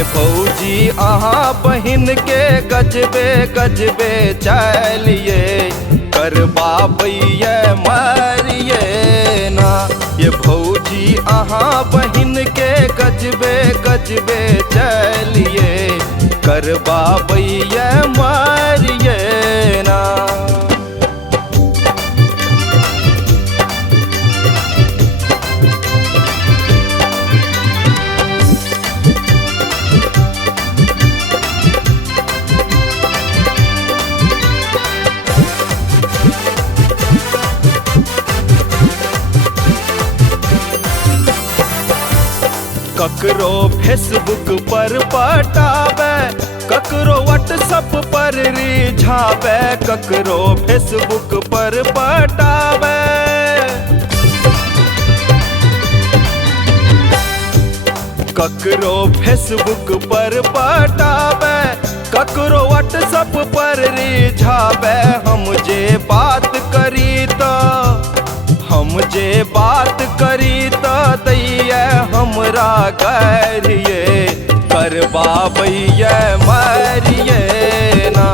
ये भौजी अहाँ बहिन के गजबे गजबे चलिए करबा भैया मारिए ना। ये भौजी अहाँ बहिन के गजबे गजबे चलिए करबा भैया मारिए ना। ककरो फेसबुक पर पटावे, ककरो व्हाट्सएप पर रिझावे, ककरो फेसबुक पर पटावे। ककरो फेसबुक पर पटावे, ककरो व्हाट्सएप पर रिझावे। हम जे बात करी तो दैया हमरा गरिए करबा भैया मारिए ना।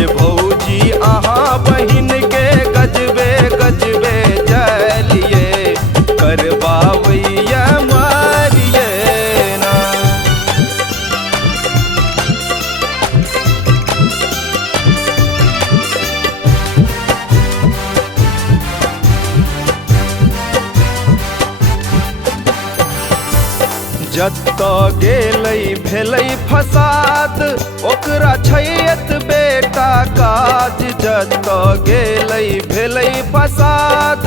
ये भौजी अहाँ बहिन के गजबे गजबे चलिए करबा भैया मारिए ना। जत्तो गेलै भेलै फसाद ओकरा छैत बेटा काज। जत्तो गेलै भेलै फसाद,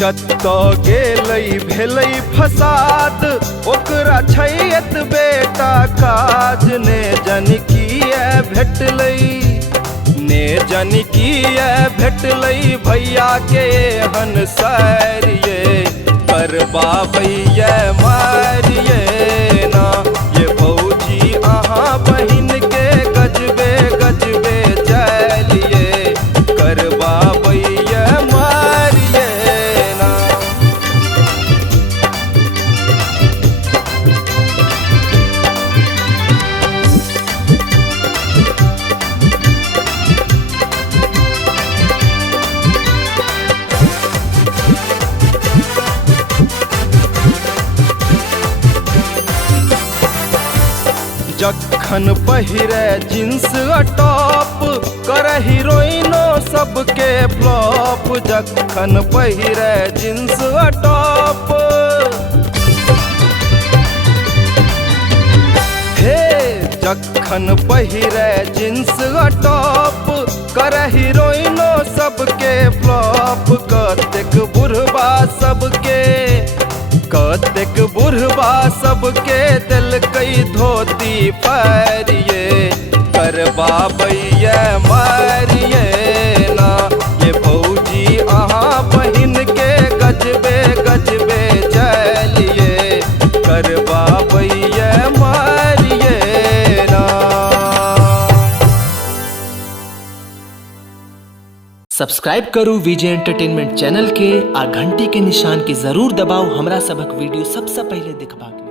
जत्तो गेलै भेलै फसाद ओकरा छैत बेटा काज। ने जनकिए भेटलै भेटलै भैया के हन सारिए करबा भैया मारिए ना। ये भौजी अहाँ बहिन के गजबे गजबे चलिए करबा भैया मारिए ना। जखन पहिरे जींस टॉप कर हीरोइनो सबके फ्लॉप। जखन पहिरे जींस टॉप हे जखन पहिरे जींस टॉप कर हीरोइनो सबके फ्लॉप। कतेक बुढ़बा सबके दिलकै धोती फारिए करबा भैया मारिए ना। ये भौजी अहाँ बहिन के गजबे गजबे चलिए करबा भैया मारिए ना। सब्सक्राइब करू विजय एंटरटेनमेंट चैनल के आ घंटी के निशान के जरूर दबाओ हमरा सबक वीडियो सबसे पहले देखबाक।